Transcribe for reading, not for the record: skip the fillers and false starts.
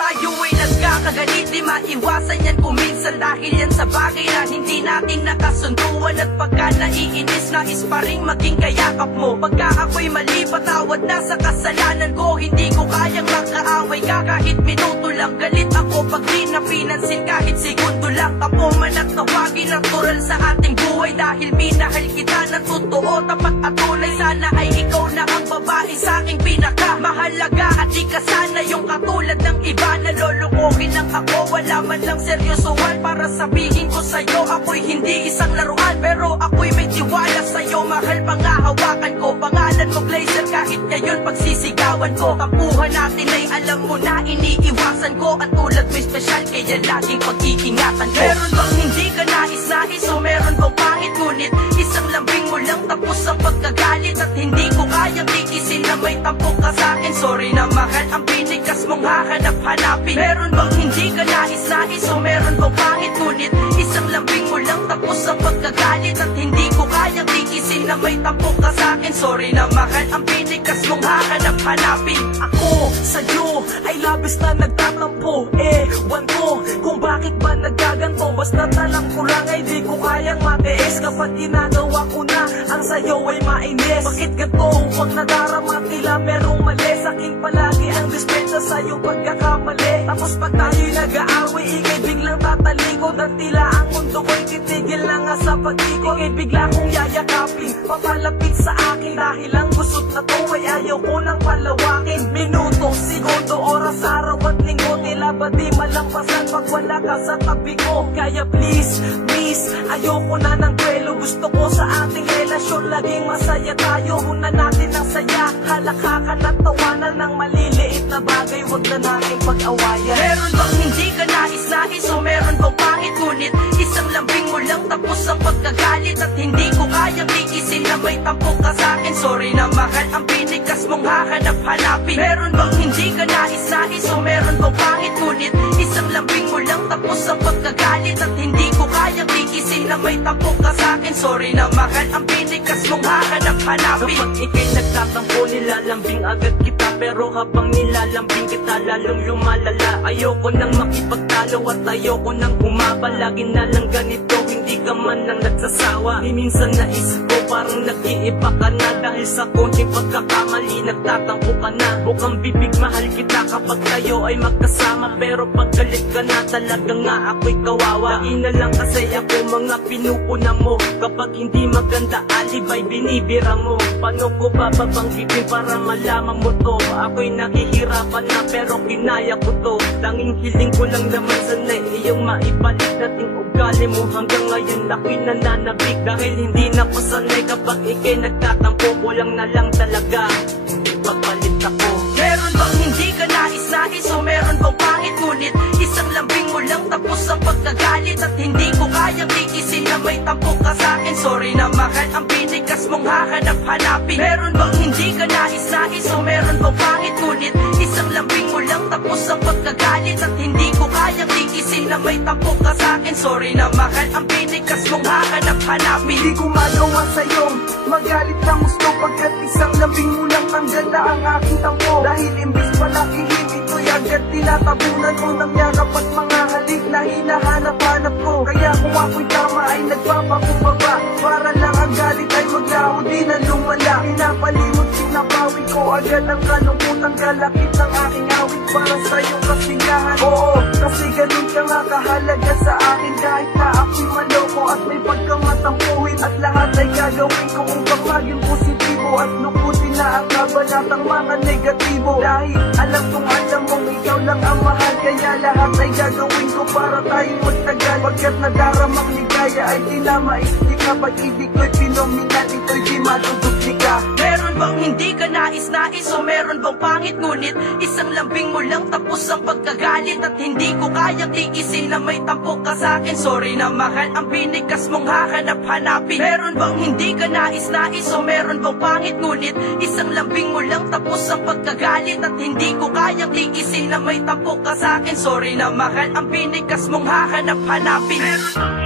Tayo ay nagkakagalit, di maiwasan yan kuminsan dahil yan sa bagay na hindi natin nakasunduan. At pagka naiinis, nais pa rin maging kayakap mo. Pagka ako'y mali, patawad na sa kasalanan ko. Hindi ko kayang makaaway ka kahit minuto lang. Galit ako pag di na pinansin kahit segundo lang. Tapo man at tawagin, natural sa ating buhay. Dahil minahal kita ng totoo, tapat at tunay. Sana ay ikaw na ang babae sa aking pinakamahalaga. At di ka sana yung katulad ng iba na lolokohin lang ako. Wala man lang seryosohan para sabihin ko sa'yo, ako'y hindi isang laruan. Pero ako'y may tiwala sa'yo, mahal pangahawakan ko. Pangalan mo Glazer, kahit ngayon pagsisigawan ko. Tampuhan natin ay alam mo na iniiwasan ko. At tulad mo'y special, kaya laging pag-iingatan ko. Meron bang hindi ka nais-nais o meron bang pangit? Ngunit isang lambing mo lang tapos ang pagkagalit. At hindi ko kayang tiisin na may tampok ka sa'kin. Sorry na mahal, ang pinigas mong hahanap-hanapin. Meron bang hindi ka nais-nais o meron bang pangit? Ngunit isang lambing mo lang tapos ang pagkagalit. At hindi ko kayang tiisin na may tampok ka sa'kin. Sorry na mahal, ang pinigas mong hahanap-hanapin. Ako sa'yo ay labis na nagtatampo. Ewan ko kung bakit ba nagaganto. Basta talang ko lang ay di ko kayang matiis. Kapag ginagawa ko na ang sa'yo ay mainis. Bakit ganito? Huwag nadarama, tila merong mali. Saking palagi ang dispensa sa'yo pagkakamali. Tapos pag tayo'y nag-aaway, ikay biglang tatalikod. At tila ang mundo ko'y titigil na nga sa pag-ikot. Ikay bigla kong yayakapin, papalapit sa akin. Dahil ang gusot na to ay ayaw ko nang palawakin. Minuto, segundo, oras, araw at linggo, tila ba di malampasan pag wala ka sa tabi ko. Kaya please, miss, ayoko na ng kwelo. Gusto ko sa ating relasyon laging masaya tayo. Una natin ang saya, halakhakan at tawanan ng maliliit na bagay. Huwag na natin pag-awayan. Meron bang hindi ka nais-nais o meron bang pangit? Ngunit isang lambing mo lang tapos ang pagkagalit. At hindi ko kayang tiisin na may tampok ka sa'kin. Sorry na mahal, ang pinigas mong hahanap-hanapin. Meron bang hindi ka nais-nais o meron bang pangit? Ngunit isang lambing mo lang tapos ang pagkagalit. At hindi ko kayang tiisin na may tampok ka sa'kin. Sorry na mahal, ang pinigas mong hahanap-hanapin. Kapag ikay nagtatampo, nilalambing agad kita. Pero habang nilalambing kita, lalong lumalala. Ayoko nang makipagtalo at ayoko nang humaba. Lagi na lang ganito, hindi ka man lang nagsasawa. Di minsan naisip ko parang nag-iiba ka na. Dahil sa konting pagkakamali, nagtatampo ka na. Bukang bibig, mahal kita kapag tayo ay magkasama. Pero pag galit ka na, talaga nga ako'y kawawa. Lagi na lang kasi ako mga pinupuna mo. Kapag hindi maganda, alibay binibira mo. Paano ko bababanggitin para malaman mo to? Ako'y naghihirapan na pero kinaya ko to. Tanging hiling ko lang naman sana iyong maibalik nating ugali mo. Hanggang ngayon ako'y nananabik dahil hindi na ko sanay. Kapag ikay nagtatampo, kulang na lang talaga ipagpalit ako. Meron bang hindi ka nais-nais o meron bang pangit? Ngunit isang lambing mo lang tapos ang pagkagalit. At hindi ko kayang tiisin na may tampok ka sa'kin. Sorry na mahal, ang pinigas mong hahanap-hanapin. Meron bang hindi ka nais-nais o meron bang pangit? Ngunit isang lambing mo lang tapos ang pagkagalit. At hindi ko kayang tiisin na may tampok ka sa'kin. Sorry na mahal, ang pinigas mong hahanap-hanapin. Hindi ko magawa sa'yo magalit ng gusto, pagkat isang lambing mo lang ang ganda ang aking tampo. Dahil imbis pala ihimik ko'y agad tinatabunan ko ng yakap at mga halik na hinahanap-hanap ko. Kaya kung ako'y tama ay nagpapakumbaba, para lang ang galit ay maglaho di na lumala. Pinapalimot, pinapawi ko agad ang kalungkutang kalakit ng aking awit para sa'yong kasingahan. Oo, kasi ganun ka nga kahalaga sa akin. Kahit na ako'y maloko at may pagkamatampuhin, at lahat ay gagawin ko upang maging positibo at lukutin na ang kabanatang mga negatibo. Dahil alam kong alam mong ikaw lang ang mahal, kaya lahat ay gagawin ko para tayong magtagal. Pagkat nadaramang ligaya ay di na maistika, pag-ibig ko'y pinominal, ito'y di matutupika. Meron bang hindi ka nais-nais o meron bang pangit ngunit isang lambing mo lang tapos ang pagkagalit at hindi ko kayang tiisin na may tampok ka sa'kin. Sorry na mahal, ang binikas mong hahanap-hanapin. Meron bang hindi ka nais-nais o meron bang pangit ngunit isang lambing mo lang tapos ang pagkagalit at hindi ko kayang tiisin na may tampok ka sa'kin. Sorry na mahal, ang binikas mong hahanap-hanapin.